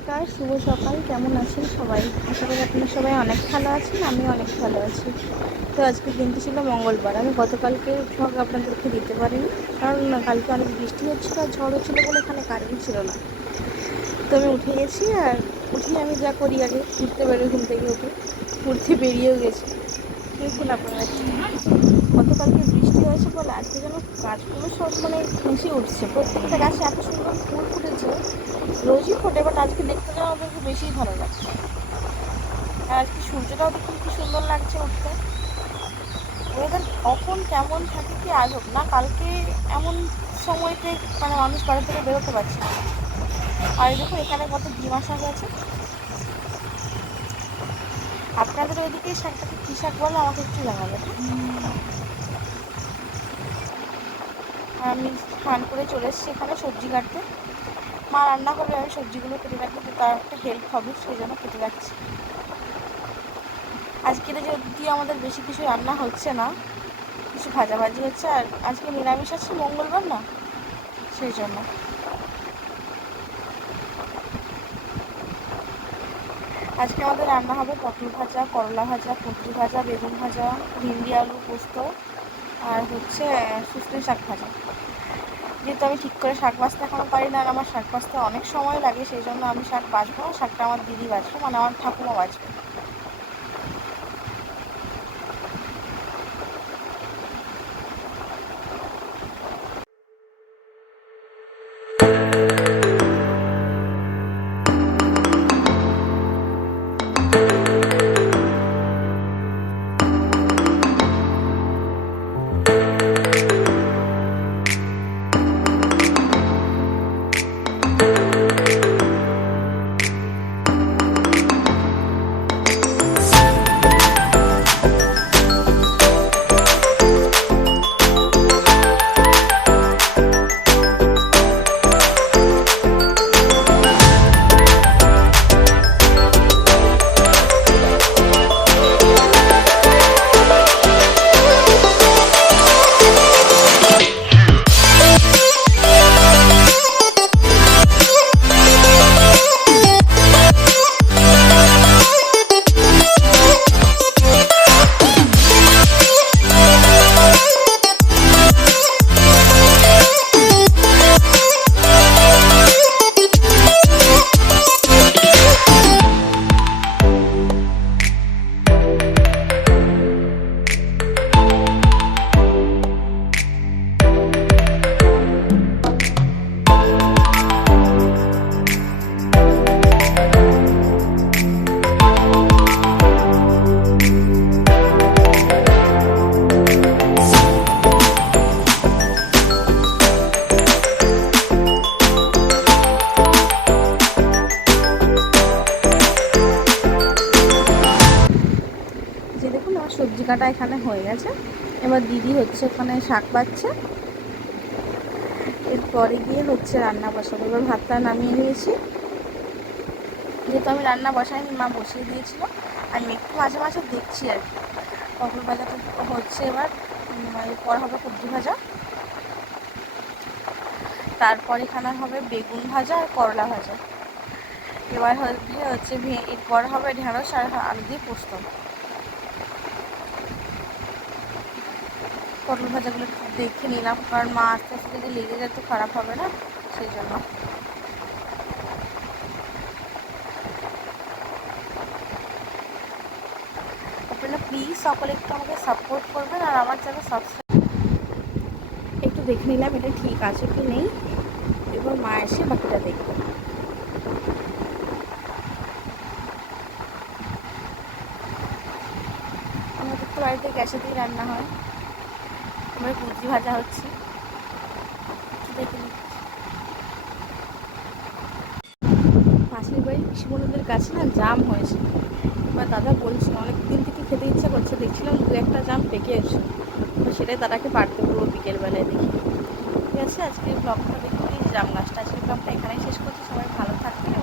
নমস্কার, শুভ সকাল। কেমন আছেন সবাই? আশা করি আপনারা সবাই অনেক ভালো আছেন। আমি অনেক ভালো আছি। তো আজকের দিনটি ছিল মঙ্গলবার। আমি গতকালকে ভ্লগ আপনাদেরকে দিতে পারিনি, কারণ কালকে অনেক বৃষ্টি হচ্ছিল আর ঝড় হচ্ছিল বলে এখানে কারেন্ট ছিল না। তো আমি উঠে গেছি, আর উঠে আমি যা করি আগে ঘুরতে বেরোই, ঘুম থেকে উঠে ঘুরতে বেরিয়েও গেছি। দেখুন আপনারা, গতকালকে বৃষ্টি হয়েছে বলে আজকে যেন গাছগুলো সব ভেসে উঠছে। প্রত্যেকটা গাছে এত সুন্দর ফুল ফুটেছে, রোজই ফোটে, বাট আজকে দেখতে যেন ওদেরকে বেশিই ভালো লাগছে। আর আজকে সূর্যটাও দেখুন কি সুন্দর লাগছে উঠতে। ওয়েদার কখন কেমন থাকে কি আজব না। কালকে এমন সময়তে মানুষ বাড়ি থেকে বেরোতে পারছে না। আর দেখুন এখানে কত ডিম আসা গেছে। আপনাদের ওইদিকে এই শাকটাকে কী শাক বলে আমাকে একটু জানাবেন। আর আমি স্নান করে চলে এসেছি এখানে সবজি কাটতে। মা রান্না করবে, আমি সবজিগুলো কেটে রাখবো, তো তার একটা হেল্প হবে, সেই জন্য কেটে রাখছি। আজকে যদিও আমাদের বেশি কিছু রান্না হচ্ছে না, কিছু ভাজাভাজি হচ্ছে, আর আজকে নিরামিষ আছে, মঙ্গলবার না, সেই জন্য। আজকে আমাদের রান্না হবে পটল ভাজা, করলা ভাজা, কুঁদরি ভাজা, বেগুন ভাজা, ভিন্ডি আলু পোস্ত, আর হচ্ছে শুষ্নী শাক ভাজা। যেহেতু আমি ঠিক করে শাক বাছতে এখনও পারি না, আর আমার শাক বাছতে অনেক সময় লাগে, সেই জন্য আমি শাক বাছবো না, শাকটা আমার দিদি বাছবে, আমার ঠাকুমা বাছবে। সবজি কাটা এখানে হয়ে গেছে। এবার দিদি হচ্ছে ওখানে শাক বাচ্ছে, এরপরে গিয়ে হচ্ছে রান্না বসাবো। এবার ভাতটা নামিয়ে নিয়েছি, যেহেতু আমি রান্না বসাইনি, মা বসিয়ে দিয়েছিল। আমি একটু মাঝে মাঝে দেখছি আর কি। পটল ভাজাটা হচ্ছে, এবার এরপর হবে সবজি ভাজা, তারপর এখানে হবে বেগুন ভাজা আর করলা ভাজা। এবার হচ্ছে এরপর হবে ঢেঁড়স আর আলু দিয়ে পোস্ত। পটল ভাজাগুলো দেখে নিলাম, কারণ মা আস্তে আস্তে যদি লেগে যায় তো খারাপ হবে না, সেই জন্য। আপনারা প্লিজ সকলে একটু আমাকে সাপোর্ট করবেন, আর আমার চ্যানেল সাবস্ক্রাইব একটু দেখে নিলাম এটা ঠিক আছে কি নেই। এবার মা এসে বাকিটা দেখবে। আমাদের তো বাড়িতে গ্যাসে দিয়ে রান্না হয়। এবার কুঁদরি ভাজা হচ্ছে, দেখে নিচ্ছি। পাশের বাড়ির পিসিমণিদের কাছে না জাম হয়েছে। এবার দাদা বলছে অনেক দিন থেকে খেতে ইচ্ছা করছে, দেখছিলাম দু একটা জাম পেকে এসে, তো সেটাই দাদাকে পাড়তে বলবো বিকেলবেলায় দেখি। ঠিক আছে, আজকের ব্লগটা দেখুন এই জাম গাছটা। আজকের ব্লগটা এখানেই শেষ করছি। সবাই ভালো থাকবেন।